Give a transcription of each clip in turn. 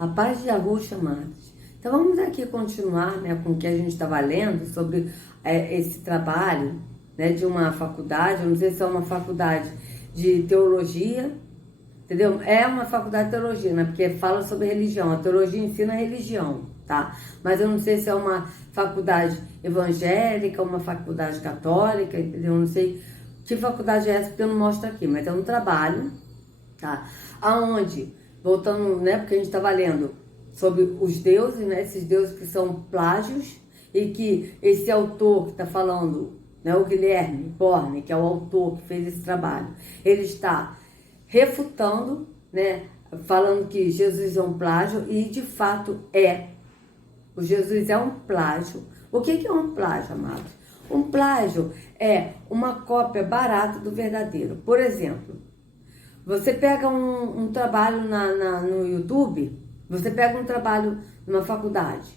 A paz de Yahushua, amados. Então vamos aqui continuar, né, com o que a gente estava lendo sobre esse trabalho, né, de uma faculdade. Eu não sei se é uma faculdade de teologia, entendeu? É uma faculdade de teologia, né, porque fala sobre religião. A teologia ensina a religião, tá? Mas eu não sei se é uma faculdade evangélica, uma faculdade católica, entendeu? Eu não sei que faculdade é essa, porque eu não mostro aqui, mas é um trabalho, tá? Aonde, voltando, né, porque a gente estava lendo sobre os deuses, né, esses deuses que são plágios, e que esse autor que está falando, né, o Guilherme Borne, que é o autor que fez esse trabalho, ele está refutando, né, falando que Jesus é um plágio, e de fato é. O Jesus é um plágio. O que é um plágio, amados? Um plágio é uma cópia barata do verdadeiro. Por exemplo, você pega um trabalho no YouTube, você pega um trabalho numa faculdade,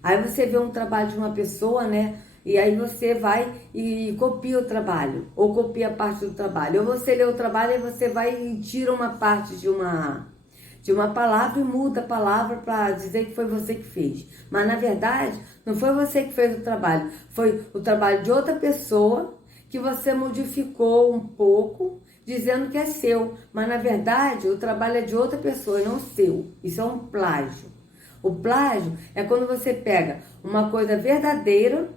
aí você vê um trabalho de uma pessoa, né? E aí você vai e copia o trabalho, ou copia parte do trabalho. Ou você lê o trabalho e você vai e tira uma parte de uma palavra e muda a palavra para dizer que foi você que fez. Mas na verdade, não foi você que fez o trabalho, foi o trabalho de outra pessoa que você modificou um pouco, dizendo que é seu, mas na verdade o trabalho é de outra pessoa e não seu. Isso é um plágio. O plágio é quando você pega uma coisa verdadeira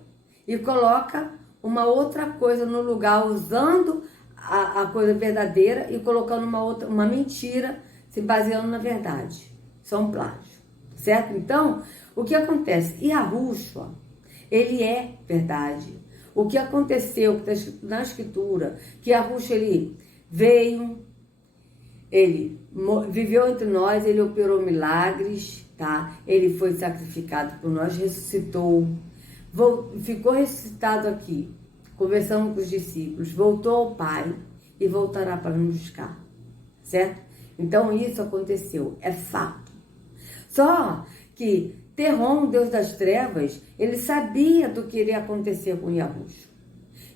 e coloca uma outra coisa no lugar, usando a coisa verdadeira e colocando uma mentira, se baseando na verdade. Isso é um plágio, certo? Então, o que acontece? Yahushua, ele é verdade. O que aconteceu, que está escrito na escritura, que Yahushua, ele veio, ele viveu entre nós, ele operou milagres, tá? Ele foi sacrificado por nós, ressuscitou, ficou ressuscitado aqui, conversando com os discípulos, voltou ao Pai e voltará para nos buscar, certo? Então isso aconteceu, é fato. Só que Terron, Deus das trevas, ele sabia do que iria acontecer com Yahushua.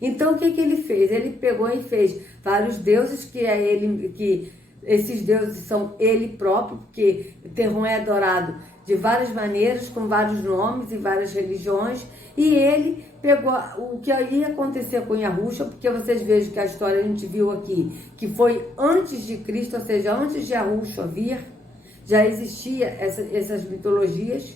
Então o que ele fez? Ele pegou e fez vários deuses que esses deuses são ele próprio, porque Terron é adorado de várias maneiras, com vários nomes e várias religiões, e ele pegou o que ia acontecer com Yahushua, porque vocês vejam que a história a gente viu aqui, que foi antes de Cristo, ou seja, antes de Yahushua vir, já existia essas mitologias,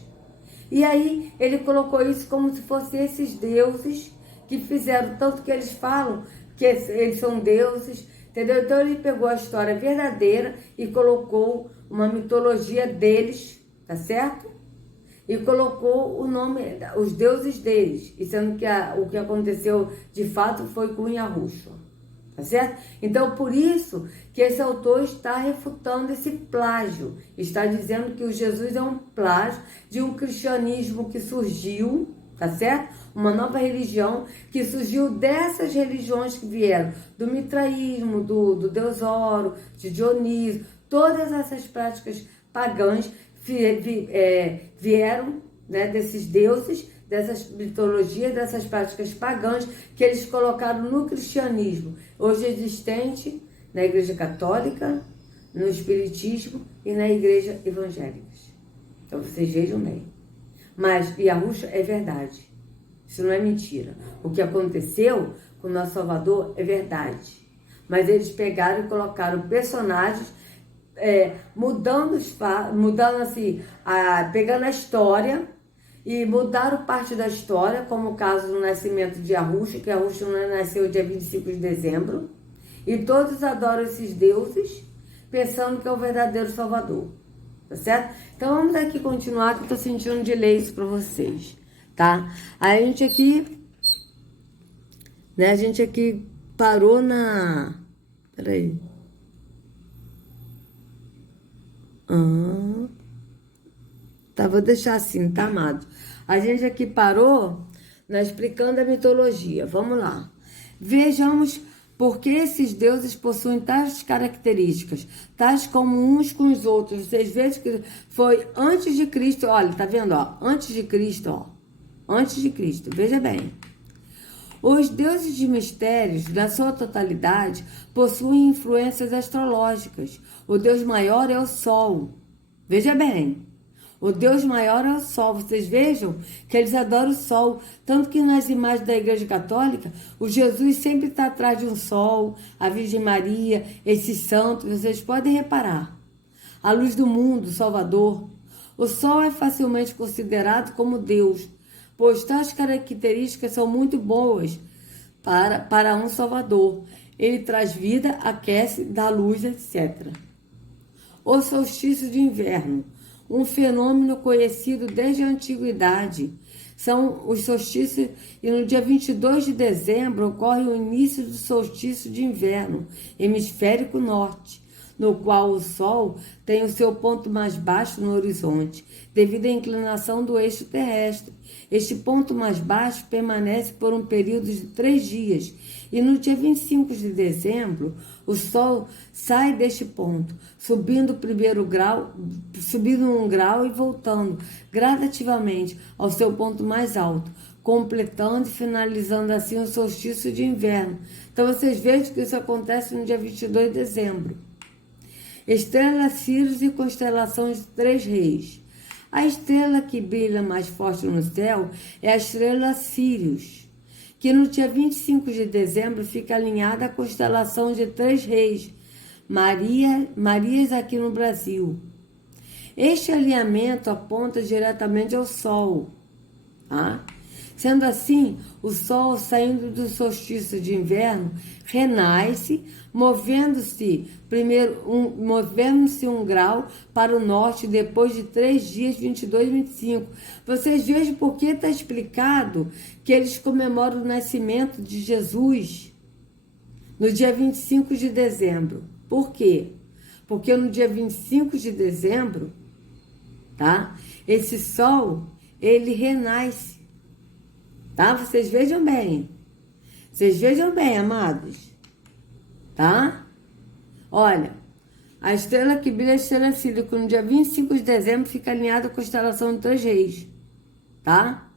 e aí ele colocou isso como se fossem esses deuses que fizeram, tanto que eles falam que eles são deuses, entendeu? Então ele pegou a história verdadeira e colocou uma mitologia deles, tá certo? E colocou o nome, os deuses deles, e sendo que o que aconteceu de fato foi com Yahushua, tá certo? Então por isso que esse autor está refutando esse plágio, está dizendo que o Jesus é um plágio de um cristianismo que surgiu, tá certo? Uma nova religião que surgiu dessas religiões que vieram do mitraísmo, do Deus Oro, de Dionísio, todas essas práticas pagãs vieram, né, desses deuses, dessas mitologias, dessas práticas pagãs que eles colocaram no cristianismo, hoje existente na Igreja Católica, no Espiritismo e na Igreja Evangélica. Então vocês vejam bem. Mas Yahushua é verdade. Isso não é mentira. O que aconteceu com o nosso Salvador é verdade. Mas eles pegaram e colocaram personagens, mudando assim, pegando a história e mudaram parte da história, como o caso do nascimento de Yahushua, que Yahushua nasceu dia 25 de dezembro, e todos adoram esses deuses, pensando que é o verdadeiro Salvador. Tá certo? Então vamos aqui continuar, que eu tô sentindo de ler isso para vocês, tá? Aí a gente aqui parou na... Peraí. Tá, vou deixar assim, tá, amado? A gente aqui parou explicando a mitologia. Vamos lá. Vejamos por que esses deuses possuem tais características, tais como uns com os outros. Vocês vejam que foi antes de Cristo. Olha, tá vendo, ó? Antes de Cristo, ó. Antes de Cristo, veja bem. Os deuses de mistérios, na sua totalidade, possuem influências astrológicas. O deus maior é o Sol. Veja bem. O Deus maior é o sol. Vocês vejam que eles adoram o sol. Tanto que nas imagens da Igreja Católica, o Jesus sempre está atrás de um sol, a Virgem Maria, esses santos. Vocês podem reparar. A luz do mundo, o Salvador. O sol é facilmente considerado como Deus, pois tais características são muito boas para um Salvador. Ele traz vida, aquece, dá luz, etc. O solstício de inverno, um fenômeno conhecido desde a antiguidade. São os solstícios, e no dia 22 de dezembro ocorre o início do solstício de inverno, hemisférico norte, no qual o Sol tem o seu ponto mais baixo no horizonte, devido à inclinação do eixo terrestre. Este ponto mais baixo permanece por um período de 3 dias, e no dia 25 de dezembro, o Sol sai deste ponto, subindo um grau e voltando gradativamente ao seu ponto mais alto, completando e finalizando assim o solstício de inverno. Então vocês vejam que isso acontece no dia 22 de dezembro. Estrela Sírius e constelação de 3 reis. A estrela que brilha mais forte no céu é a estrela Sírius, que no dia 25 de dezembro fica alinhada à constelação de 3 reis, Marias aqui no Brasil. Este alinhamento aponta diretamente ao Sol. Tá? Sendo assim, o Sol, saindo do solstício de inverno, renasce, movendo-se um grau para o norte depois de 3 dias, 22 e 25. Vocês vejam por que está explicado que eles comemoram o nascimento de Jesus no dia 25 de dezembro. Por quê? Porque no dia 25 de dezembro, tá? Esse Sol, ele renasce. Tá? Vocês vejam bem. Vocês vejam bem, amados. Tá? Olha, a estrela que brilha é a estrela Sírius, que no dia 25 de dezembro fica alinhada à constelação de 3 reis. Tá?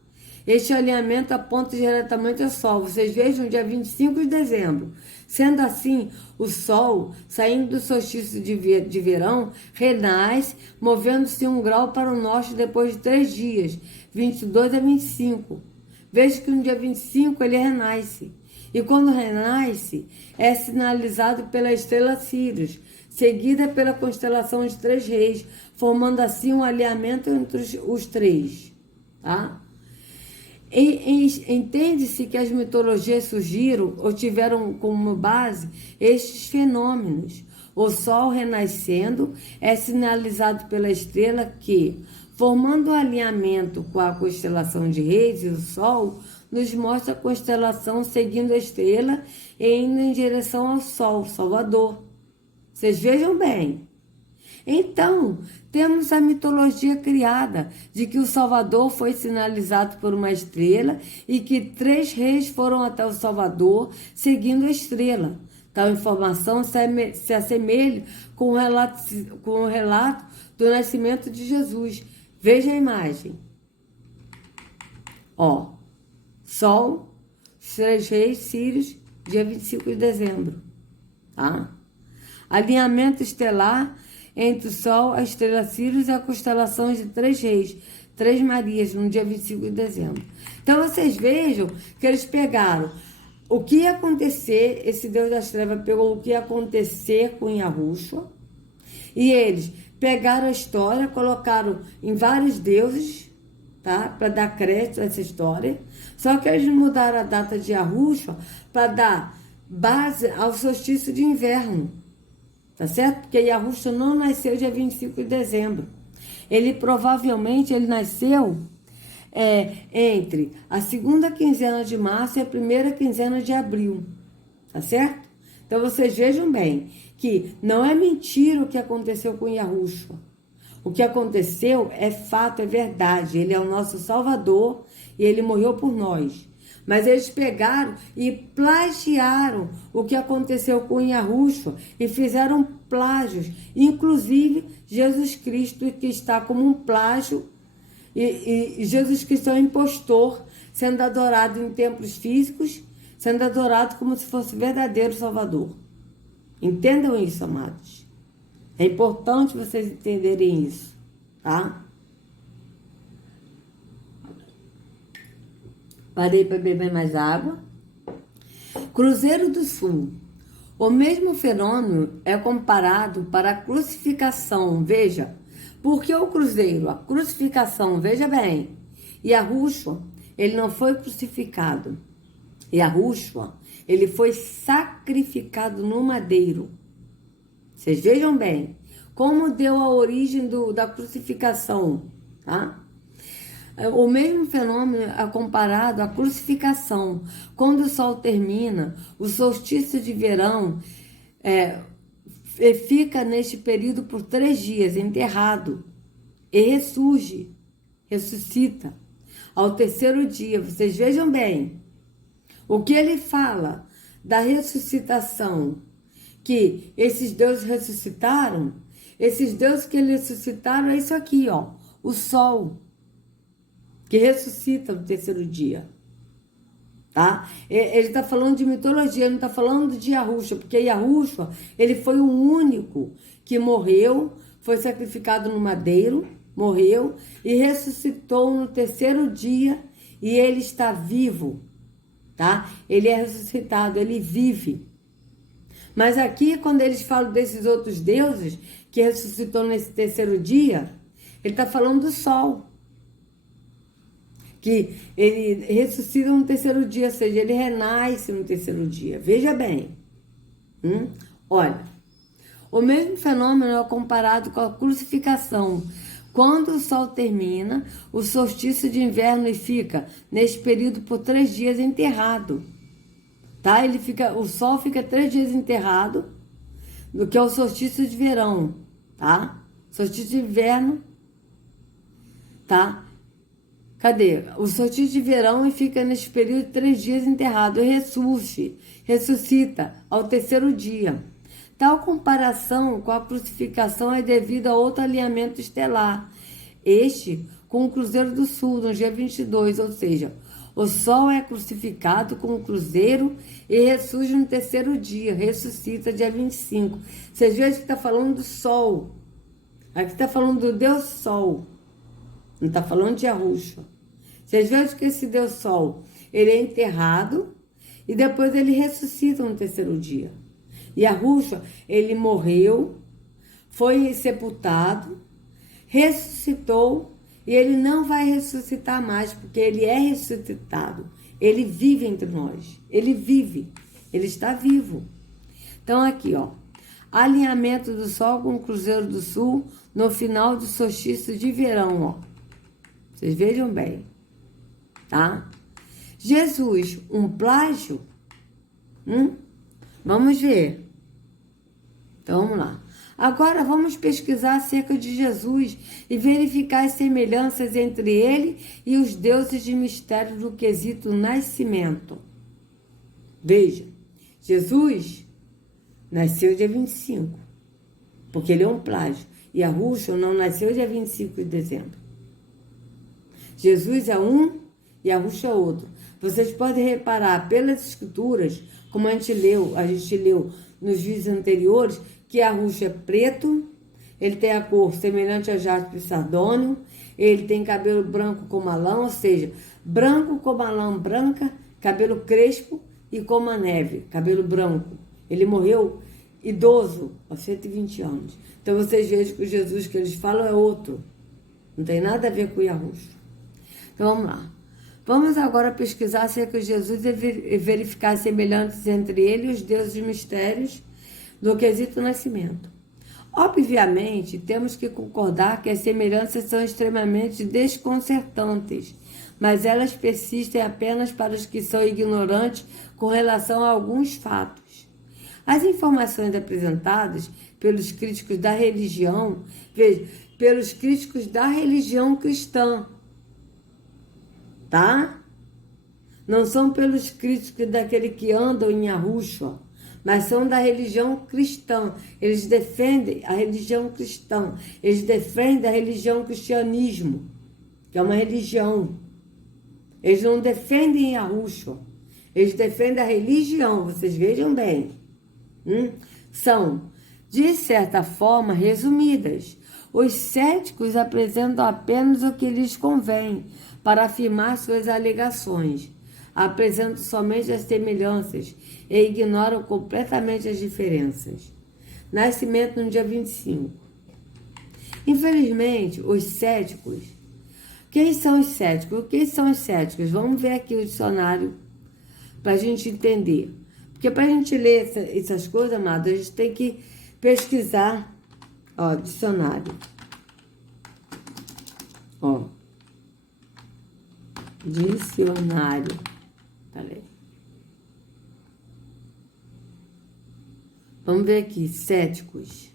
Este alinhamento aponta diretamente ao Sol. Vocês vejam, dia 25 de dezembro. Sendo assim, o Sol, saindo do solstício de verão, renasce, movendo-se um grau para o norte depois de 3 dias, 22 a 25. Veja que no dia 25 ele renasce. E quando renasce, é sinalizado pela estrela Sírius, seguida pela constelação de 3 reis, formando assim um alinhamento entre os 3. Tá? Entende-se que as mitologias surgiram ou tiveram como base estes fenômenos. O Sol renascendo é sinalizado pela estrela que, formando um alinhamento com a constelação de Reis e o Sol, nos mostra a constelação seguindo a estrela e indo em direção ao Sol, Salvador. Vocês vejam bem. Então, temos a mitologia criada de que o Salvador foi sinalizado por uma estrela e que 3 reis foram até o Salvador seguindo a estrela. Tal informação se assemelha com o relato do nascimento de Jesus. Veja a imagem. Ó, Sol, 3 reis, Sírios, dia 25 de dezembro. Tá? Alinhamento estelar entre o Sol, a estrela Sírius e a constelação de 3 reis, 3 Marias, no dia 25 de dezembro. Então, vocês vejam que eles pegaram o que ia acontecer, esse Deus das Trevas pegou o que ia acontecer com Yahushua, e eles pegaram a história, colocaram em vários deuses, tá? Para dar crédito a essa história. Só que eles mudaram a data de Yahushua para dar base ao solstício de inverno. Tá certo? Porque Yahushua não nasceu dia 25 de dezembro. Ele provavelmente nasceu entre a segunda quinzena de março e a primeira quinzena de abril. Tá certo? Então vocês vejam bem que não é mentira o que aconteceu com Yahushua. O que aconteceu é fato, é verdade. Ele é o nosso Salvador e ele morreu por nós. Mas eles pegaram e plagiaram o que aconteceu com Yahushua e fizeram plágios. Inclusive, Jesus Cristo, que está como um plágio, e Jesus Cristo é um impostor, sendo adorado em templos físicos, sendo adorado como se fosse verdadeiro Salvador. Entendam isso, amados. É importante vocês entenderem isso, tá? Parei para beber mais água. Cruzeiro do Sul. O mesmo fenômeno é comparado para a crucificação, veja. Porque o cruzeiro, a crucificação, veja bem, Yahushua, ele não foi crucificado. Yahushua, ele foi sacrificado no madeiro. Vocês vejam bem como deu a origem da crucificação, tá? O mesmo fenômeno é comparado à crucificação. Quando o sol termina, o solstício de verão fica neste período por 3 dias, enterrado, e ressurge, ressuscita ao 3º dia. Vocês vejam bem, o que ele fala da ressuscitação, que esses deuses ressuscitaram, esses deuses que eles ressuscitaram é isso aqui, ó, o sol, que ressuscita no 3º dia, tá? Ele está falando de mitologia, não está falando de Yahushua, porque Yahushua, ele foi o único que morreu, foi sacrificado no madeiro, morreu e ressuscitou no 3º dia, e ele está vivo, tá? Ele é ressuscitado, ele vive. Mas aqui, quando eles falam desses outros deuses que ressuscitou nesse 3º dia, ele está falando do sol, que ele ressuscita no 3º dia, ou seja, ele renasce no 3º dia. Veja bem. Olha, o mesmo fenômeno é comparado com a crucificação. Quando o sol termina, o solstício de inverno e fica, nesse período, por 3 dias enterrado. Tá? O sol fica 3 dias enterrado, no que é o solstício de verão. Tá? Solstício de inverno, tá? Cadê? O solstício de verão e fica nesse período 3 dias enterrado e ressuscita ao 3º dia. Tal comparação com a crucificação é devido a outro alinhamento estelar, este com o Cruzeiro do Sul, no dia 22, ou seja, o Sol é crucificado com o Cruzeiro e ressurge no 3º dia, ressuscita dia 25. Vocês veem que está falando do Sol, aqui está falando do Deus Sol, não está falando de Yahushua. Vocês veem que esse Deus Sol, ele é enterrado e depois ele ressuscita no 3º dia. Yahushua, ele morreu, foi sepultado, ressuscitou e ele não vai ressuscitar mais, porque ele é ressuscitado. Ele vive entre nós. Ele vive. Ele está vivo. Então aqui, ó, alinhamento do Sol com o Cruzeiro do Sul no final do solstício de verão, ó. Vocês vejam bem, tá? Jesus, um plágio? Vamos ver. Então, vamos lá. Agora, vamos pesquisar acerca de Jesus e verificar as semelhanças entre ele e os deuses de mistério do quesito nascimento. Veja, Jesus nasceu dia 25, porque ele é um plágio. E Yahushua não nasceu dia 25 de dezembro. Jesus é um e Yahushua é outro. Vocês podem reparar pelas escrituras, como a gente leu nos vídeos anteriores, que Yahushua é preto, ele tem a cor semelhante a jaspe sardônio, ele tem cabelo branco como a lã, ou seja, branco como a lã branca, cabelo crespo e como a neve, cabelo branco. Ele morreu idoso, aos 120 anos. Então vocês vejam que o Jesus que eles falam é outro. Não tem nada a ver com Yahushua. Então vamos lá. Vamos agora pesquisar acerca de Jesus e verificar as semelhanças entre ele e os deuses mistérios do quesito nascimento. Obviamente, temos que concordar que as semelhanças são extremamente desconcertantes, mas elas persistem apenas para os que são ignorantes com relação a alguns fatos. As informações apresentadas pelos críticos da religião, veja, pelos críticos da religião cristã, tá? Não são pelos críticos daquele que andam em Yahushua, mas são da religião cristã. Eles defendem a religião cristã. Eles defendem a religião cristianismo, que é uma religião. Eles não defendem Yahushua. Eles defendem a religião. Vocês vejam bem. São, de certa forma, resumidas. Os céticos apresentam apenas o que lhes convém para afirmar suas alegações. apresentam somente as semelhanças e ignoram completamente as diferenças. Nascimento no dia 25. Infelizmente, os céticos... Quem são os céticos? Quem são os céticos? Vamos ver aqui o dicionário para a gente entender. Porque para a gente ler essas coisas, amado, a gente tem que pesquisar. Ó, dicionário. Ó. Dicionário. Peraí. Vamos ver aqui. Céticos.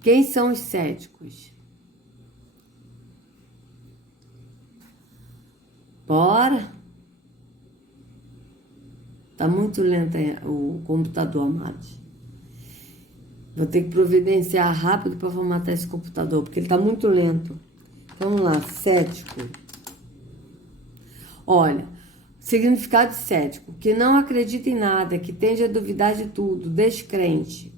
Quem são os céticos? Bora. Tá muito lento o computador, amados. Vou ter que providenciar rápido para formatar esse computador, porque ele tá muito lento. Vamos lá, cético. Olha, significado de cético, que não acredita em nada, que tende a duvidar de tudo, descrente,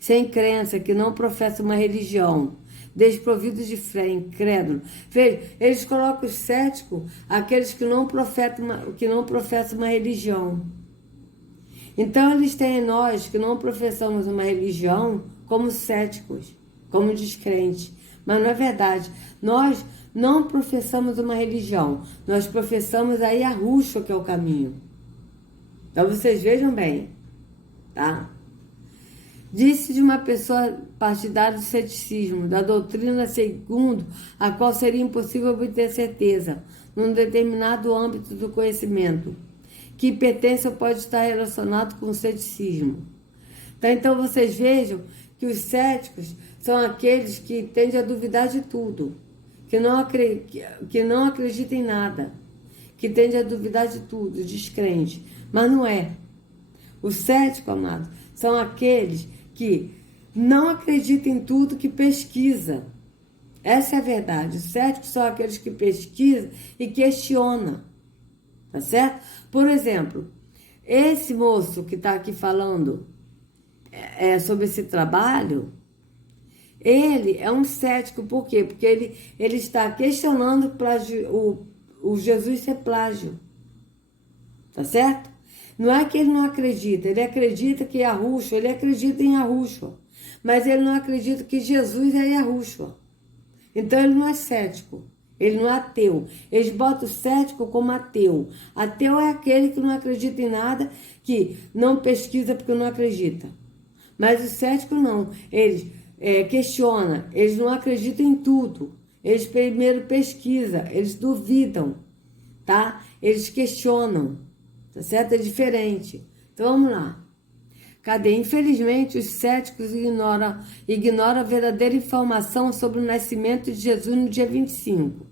sem crença, que não professa uma religião, desprovidos de fé, incrédulo. Veja, eles colocam os céticos, aqueles que não professam uma religião. Então eles têm nós, que não professamos uma religião, como céticos, como descrentes. Mas não é verdade. Nós não professamos uma religião, nós professamos a Yahushua, que é o caminho. Então vocês vejam bem, tá? Disse de uma pessoa partidária do ceticismo, da doutrina segundo a qual seria impossível obter certeza, num determinado âmbito do conhecimento, que pertence ou pode estar relacionado com o ceticismo. Tá? Então vocês vejam que os céticos são aqueles que tendem a duvidar de tudo, que não acreditam em nada, que tendem a duvidar de tudo, descrente. Mas não é. Os céticos, amados, são aqueles que não acreditam em tudo, que pesquisa. Essa é a verdade. Os céticos são aqueles que pesquisam e questionam. Tá certo? Por exemplo, esse moço que está aqui falando sobre esse trabalho, ele é um cético. Por quê? Porque ele está questionando o Jesus ser plágio. Tá certo? Não é que ele não acredita, ele acredita que Yahushua, ele acredita em Yahushua, mas ele não acredita que Jesus é Yahushua. Então ele não é cético, ele não é ateu. Eles botam o cético como ateu. Ateu é aquele que não acredita em nada, que não pesquisa porque não acredita. Mas o cético não, eles questionam, eles não acreditam em tudo. Eles primeiro pesquisam, eles duvidam, tá? Eles questionam. Tá certo? É diferente. Então vamos lá. Cadê? Infelizmente, os céticos ignoram a verdadeira informação sobre o nascimento de Jesus no dia 25.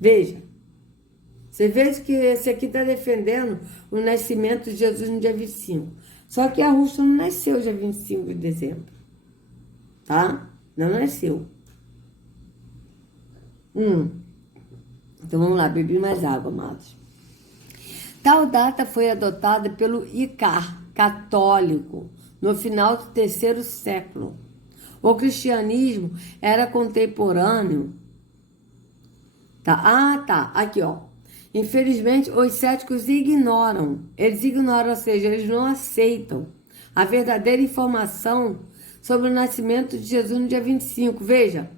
Veja. Você vê que esse aqui está defendendo o nascimento de Jesus no dia 25. Só que Yahushua não nasceu dia 25 de dezembro. Tá? Não nasceu. Então vamos lá, bebi mais água, amados. Tal data foi adotada pelo Icar católico no final do terceiro século. O cristianismo era contemporâneo. Tá? Aqui, ó. Infelizmente, os céticos ignoram. Eles ignoram, ou seja, eles não aceitam a verdadeira informação sobre o nascimento de Jesus no dia 25. Veja,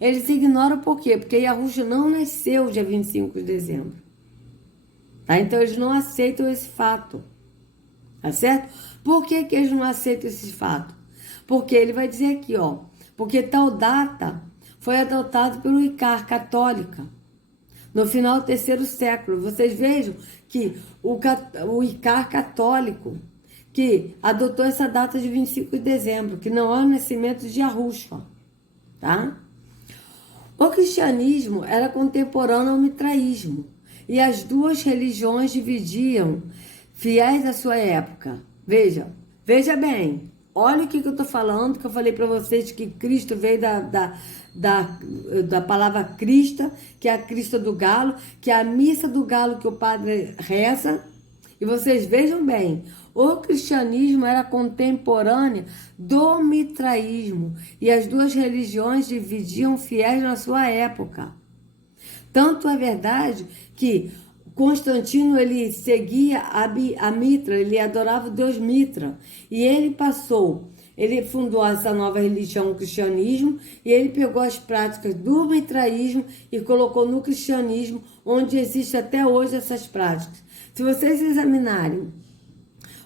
eles ignoram por quê? Porque Yahushua não nasceu dia 25 de dezembro. Tá? Então eles não aceitam esse fato. Tá certo? Por que eles não aceitam esse fato? Porque ele vai dizer aqui, ó. Porque tal data foi adotada pelo Icar católica no final do terceiro século. Vocês vejam que o Icar católico que adotou essa data de 25 de dezembro, que não é o nascimento de Yahushua. Tá? O cristianismo era contemporâneo ao mitraísmo. E as duas religiões dividiam fiéis da sua época. Veja bem, olha o que eu estou falando, que eu falei para vocês que Cristo veio da palavra Crista, que é a crista do galo, que é a missa do galo que o padre reza. E vocês vejam bem, o cristianismo era contemporâneo do mitraísmo. E as duas religiões dividiam fiéis na sua época. Tanto é verdade que Constantino, ele seguia a Mitra, ele adorava o deus Mitra. E ele fundou essa nova religião, o cristianismo, e ele pegou as práticas do mitraísmo e colocou no cristianismo, onde existe até hoje essas práticas. Se vocês examinarem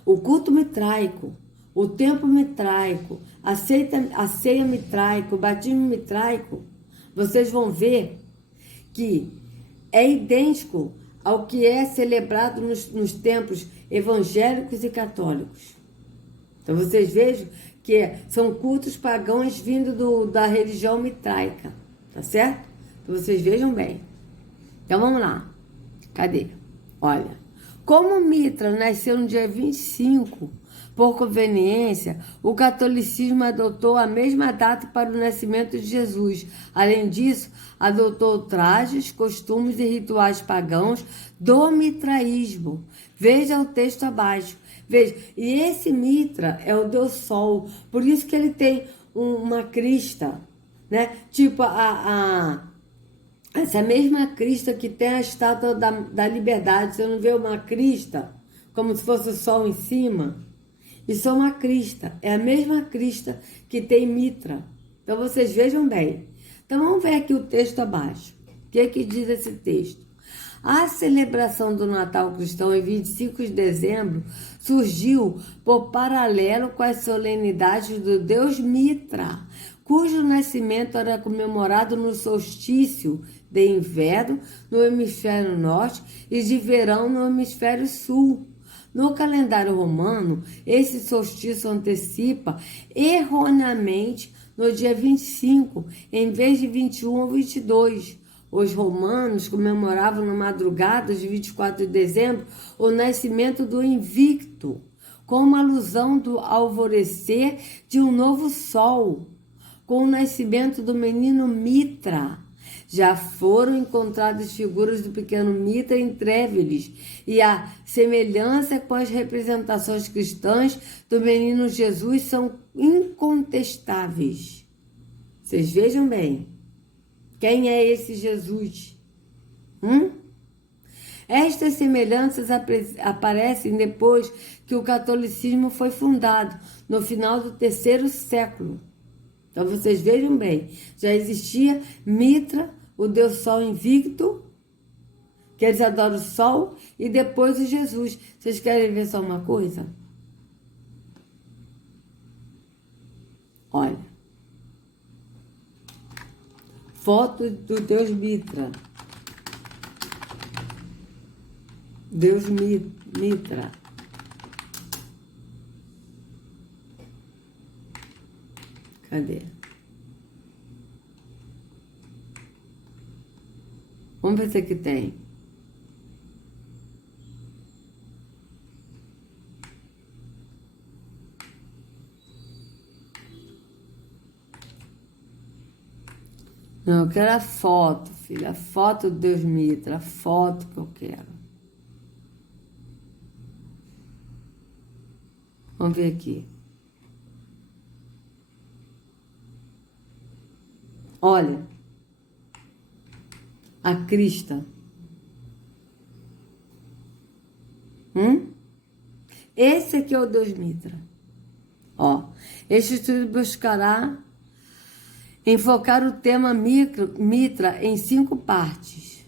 o culto mitraico, o templo mitraico, a ceia mitraica, o batismo mitraico, vocês vão ver que é idêntico ao que é celebrado nos templos evangélicos e católicos. Então vocês vejam que são cultos pagãos vindo da religião mitraica, tá certo? Então vocês vejam bem. Então vamos lá. Cadê? Olha, como Mitra nasceu no dia 25, por conveniência, o catolicismo adotou a mesma data para o nascimento de Jesus. Além disso, adotou trajes, costumes e rituais pagãos do mitraísmo. Veja o texto abaixo. Veja, e esse Mitra é o deus Sol, por isso que ele tem uma crista, né? Tipo essa mesma crista que tem a estátua da liberdade. Você não vê uma crista como se fosse o sol em cima? Isso é uma crista, é a mesma crista que tem Mitra. Então vocês vejam bem. Então vamos ver aqui o texto abaixo. O que é que diz esse texto? A celebração do Natal cristão em 25 de dezembro surgiu por paralelo com as solenidades do deus Mitra, cujo nascimento era comemorado no solstício de inverno no hemisfério norte e de verão no hemisfério sul. No calendário romano, esse solstício antecipa erroneamente no dia 25, em vez de 21 ou 22. Os romanos comemoravam na madrugada de 24 de dezembro o nascimento do Invicto, como alusão do alvorecer de um novo sol, com o nascimento do menino Mitra. Já foram encontradas figuras do pequeno Mitra em Tréveles, e a semelhança com as representações cristãs do menino Jesus são incontestáveis. Vocês vejam bem. Quem é esse Jesus? Estas semelhanças aparecem depois que o catolicismo foi fundado, no final do terceiro século. Então vocês vejam bem, já existia Mitra, o deus Sol invicto, que eles adoram o Sol, e depois o Jesus. Vocês querem ver só uma coisa? Olha. Foto do deus Mitra. Deus Mitra. Cadê? Vamos ver se aqui tem. Não, eu quero a foto, filha. A foto do Deus Mitra. A foto que eu quero. Vamos ver aqui. Olha. A crista. Esse aqui é o Deus Mitra. Ó. Este estudo buscará enfocar o tema Mitra em 5 partes,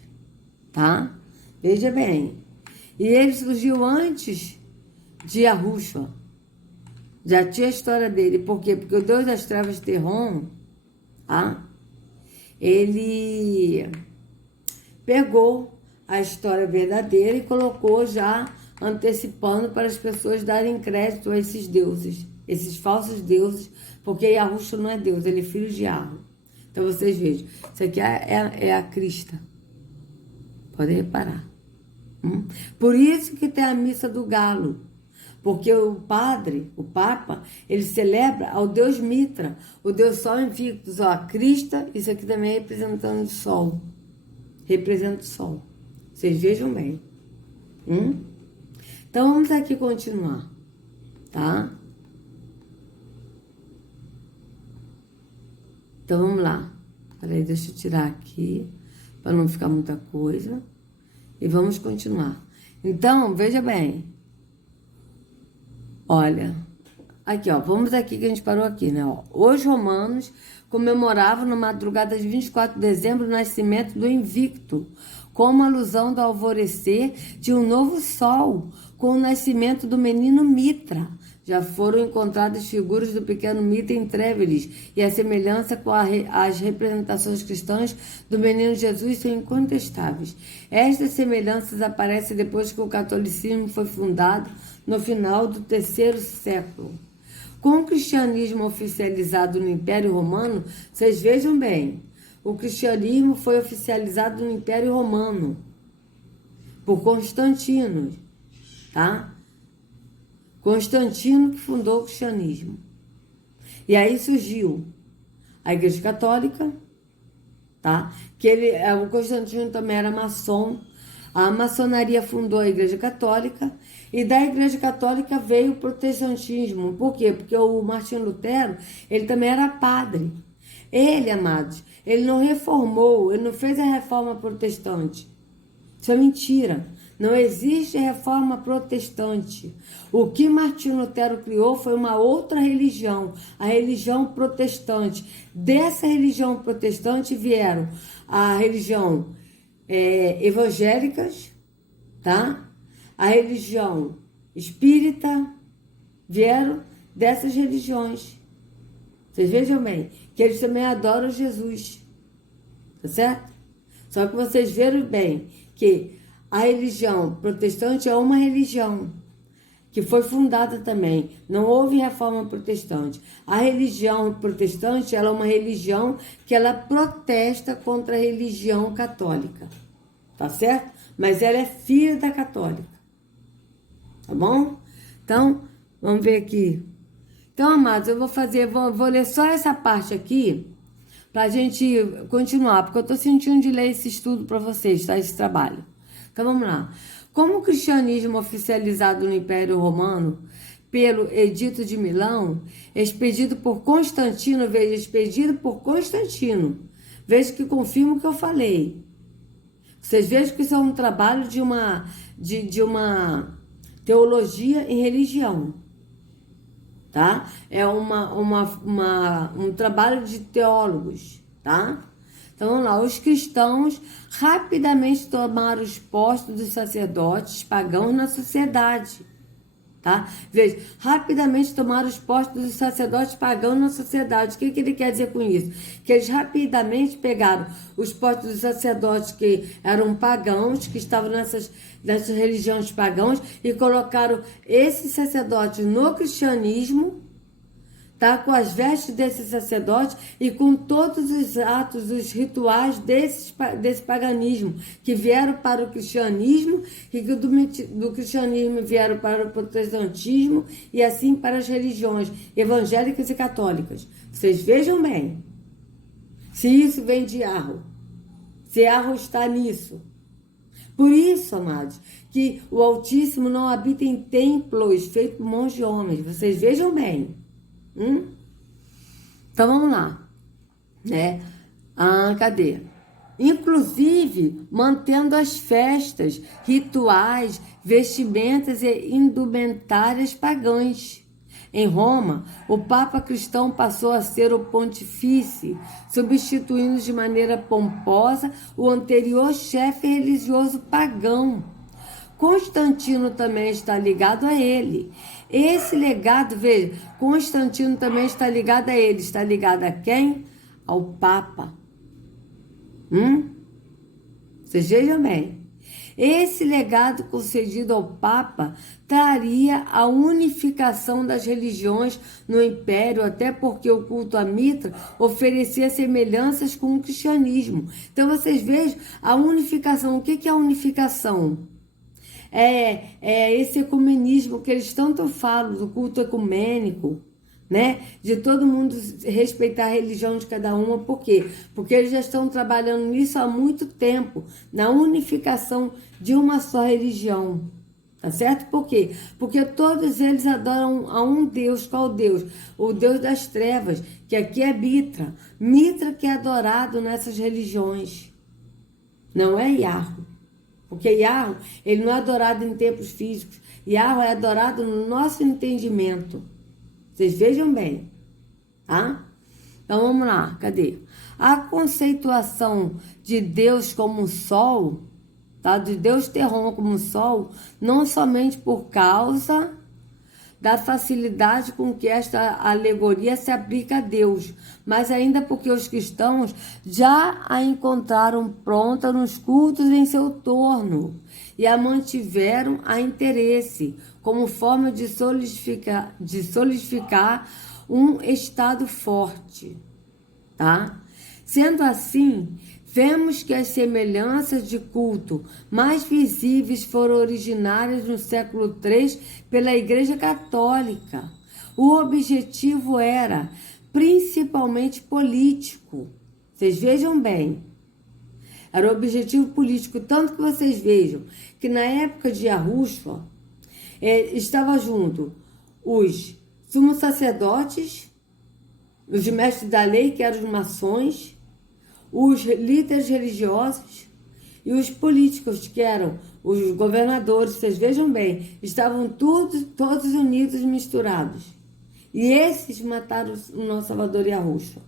tá? Veja bem. E ele surgiu antes de Yahushua. Já tinha a história dele. Por quê? Porque o Deus das Trevas, Terron, tá? Ele pegou a história verdadeira e colocou já antecipando para as pessoas darem crédito a esses deuses, esses falsos deuses, porque Yahushua não é Deus, ele é filho de Yahweh. Então vocês vejam, isso aqui é a crista. Podem reparar. Por isso que tem a missa do galo. Porque o Papa, ele celebra ao Deus Mitra, o Deus Sol invictus. Ó, a crista, isso aqui também é representando o Sol. Representa o Sol. Vocês vejam bem. Então vamos aqui continuar, tá? Então vamos lá. Peraí, deixa eu tirar aqui, para não ficar muita coisa. E vamos continuar. Então, veja bem. Olha, aqui, ó, vamos aqui que a gente parou aqui, né? Ó. Os romanos comemoravam na madrugada de 24 de dezembro o nascimento do Invicto, como alusão do alvorecer de um novo sol, com o nascimento do menino Mitra. Já foram encontradas figuras do pequeno Mitra em Trevlis, e a semelhança com as representações cristãs do menino Jesus são incontestáveis. Estas semelhanças aparecem depois que o catolicismo foi fundado no final do terceiro século. Com o cristianismo oficializado no Império Romano, vocês vejam bem, o cristianismo foi oficializado no Império Romano por Constantino, tá? Constantino que fundou o cristianismo. E aí surgiu a Igreja Católica, tá? O Constantino também era maçom. A maçonaria fundou a Igreja Católica e da Igreja Católica veio o protestantismo. Por quê? Porque o Martinho Lutero, ele também era padre. Ele, amados, ele não reformou, ele não fez a reforma protestante. Isso é mentira. Não existe reforma protestante. O que Martinho Lutero criou foi uma outra religião, a religião protestante. Dessa religião protestante vieram a religião evangélicas, tá? A religião espírita, vieram dessas religiões. Vocês vejam bem, que eles também adoram Jesus, tá certo? Só que vocês viram bem que a religião protestante é uma religião que foi fundada também. Não houve reforma protestante. A religião protestante, ela é uma religião que ela protesta contra a religião católica. Tá certo? Mas ela é filha da católica. Tá bom? Então, vamos ver aqui. Então, amados, eu vou ler só essa parte aqui pra gente continuar, porque eu tô sentindo de ler esse estudo para vocês, tá? Esse trabalho. Então, vamos lá. Como o cristianismo oficializado no Império Romano pelo Edito de Milão, expedido por Constantino, veja que confirma o que eu falei. Vocês vejam que isso é um trabalho de uma teologia em religião, tá? É um trabalho de teólogos, tá? Então, vamos lá. Os cristãos rapidamente tomaram os postos dos sacerdotes pagãos na sociedade, tá? Veja, rapidamente tomaram os postos dos sacerdotes pagãos na sociedade. O que ele quer dizer com isso? Que eles rapidamente pegaram os postos dos sacerdotes que eram pagãos, que estavam nessas religiões pagãos, e colocaram esses sacerdotes no cristianismo, tá? Com as vestes desses sacerdotes e com todos os atos, os rituais desse paganismo, que vieram para o cristianismo e que do cristianismo vieram para o protestantismo e assim para as religiões evangélicas e católicas. Vocês vejam bem, se isso vem de Arro, se Arro está nisso. Por isso, amados, que o Altíssimo não habita em templos feitos por mãos de homens. Vocês vejam bem. Então vamos lá, né? Cadê? Inclusive mantendo as festas, rituais, vestimentas e indumentárias pagãs. Em Roma, o Papa cristão passou a ser o pontífice, substituindo de maneira pomposa o anterior chefe religioso pagão. Constantino também está ligado a ele. Esse legado, veja, Constantino também está ligado a ele. Está ligado a quem? Ao Papa. Vocês vejam bem. Esse legado concedido ao Papa traria a unificação das religiões no Império, até porque o culto a Mitra oferecia semelhanças com o cristianismo. Então, vocês vejam a unificação. O que é a unificação? É esse ecumenismo que eles tanto falam, do culto ecumênico, né? De todo mundo respeitar a religião de cada uma. Por quê? Porque eles já estão trabalhando nisso há muito tempo, na unificação de uma só religião. Tá certo? Por quê? Porque todos eles adoram a um Deus. Qual Deus? O Deus das trevas, que aqui é Mitra. Mitra que é adorado nessas religiões. Não é Iarro. Porque Yahweh, ele não é adorado em templos físicos. Yahweh é adorado no nosso entendimento. Vocês vejam bem, tá? Então vamos lá, cadê? A conceituação de Deus como sol, tá? De Deus Terron como sol, não somente por causa da facilidade com que esta alegoria se aplica a Deus, mas ainda porque os cristãos já a encontraram pronta nos cultos em seu torno e a mantiveram a interesse, como forma de solidificar um estado forte, tá? Sendo assim, vemos que as semelhanças de culto mais visíveis foram originárias no século III pela Igreja Católica. O objetivo era principalmente político. Vocês vejam bem. Era o objetivo político, tanto que vocês vejam que na época de Yahushua estava junto os sumos sacerdotes, os mestres da lei, que eram os maçons, os líderes religiosos e os políticos, que eram os governadores. Vocês vejam bem, estavam todos unidos e misturados. E esses mataram o nosso Salvador Yahushua.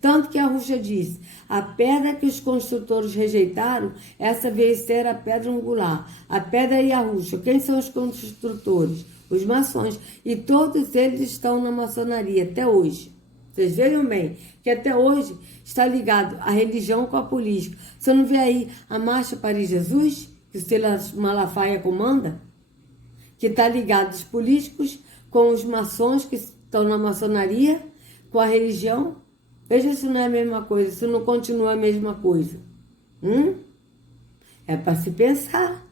Tanto que Yahushua disse: a pedra que os construtores rejeitaram, essa veio ser a pedra angular. A pedra é Yahushua. Quem são os construtores? Os maçons. E todos eles estão na maçonaria até hoje. Vocês vejam bem que até hoje está ligado a religião com a política. Você não vê aí a Marcha para Jesus, que o Silas Malafaia comanda? Que está ligado os políticos com os maçons que estão na maçonaria, com a religião. Veja se não é a mesma coisa, se não continua a mesma coisa. É para se pensar.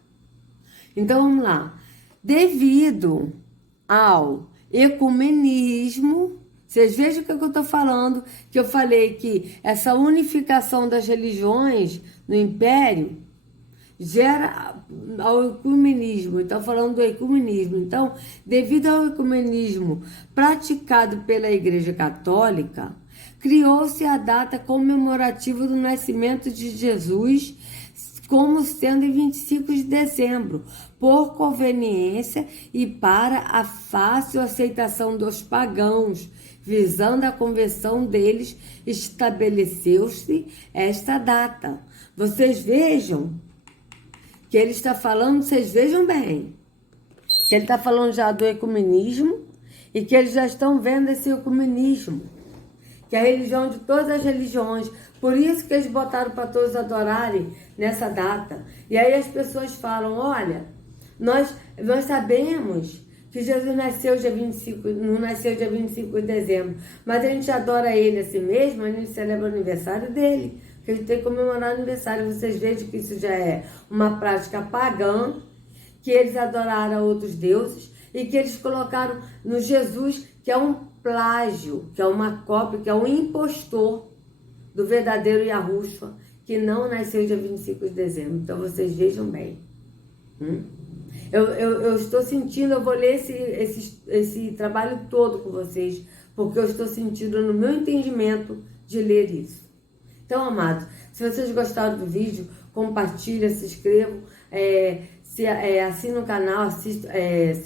Então vamos lá. Devido ao ecumenismo, vocês vejam o que eu estou falando, que eu falei que essa unificação das religiões no Império gera ao ecumenismo. Então, falando do ecumenismo. Então, devido ao ecumenismo praticado pela Igreja Católica, criou-se a data comemorativa do nascimento de Jesus como sendo em 25 de dezembro, por conveniência e para a fácil aceitação dos pagãos. Visando a conversão deles, estabeleceu-se esta data. Vocês vejam que ele está falando, vocês vejam bem, que ele está falando já do ecumenismo e que eles já estão vendo esse ecumenismo, que é a religião de todas as religiões. Por isso que eles botaram para todos adorarem nessa data. E aí as pessoas falam: olha, nós sabemos que Jesus nasceu dia 25, não nasceu dia 25 de dezembro, mas a gente adora ele assim mesmo, a gente celebra o aniversário dele, que a gente tem que comemorar o aniversário. Vocês vejam que isso já é uma prática pagã, que eles adoraram outros deuses e que eles colocaram no Jesus, que é um plágio, que é uma cópia, que é um impostor do verdadeiro Yahushua, que não nasceu dia 25 de dezembro. Então vocês vejam bem. Eu estou sentindo, eu vou ler esse trabalho todo com vocês, porque eu estou sentindo no meu entendimento de ler isso. Então, amados, se vocês gostaram do vídeo, compartilha, se inscrevam, assina o canal, se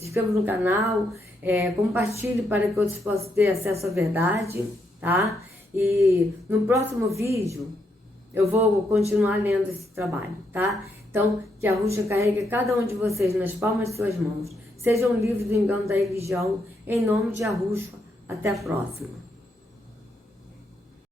inscreva no canal, compartilhe para que outros possam ter acesso à verdade, tá? E no próximo vídeo eu vou continuar lendo esse trabalho, tá? Então, que a Yahushua carregue cada um de vocês nas palmas de suas mãos. Sejam livres do engano da religião, em nome de Yahushua. Até a próxima.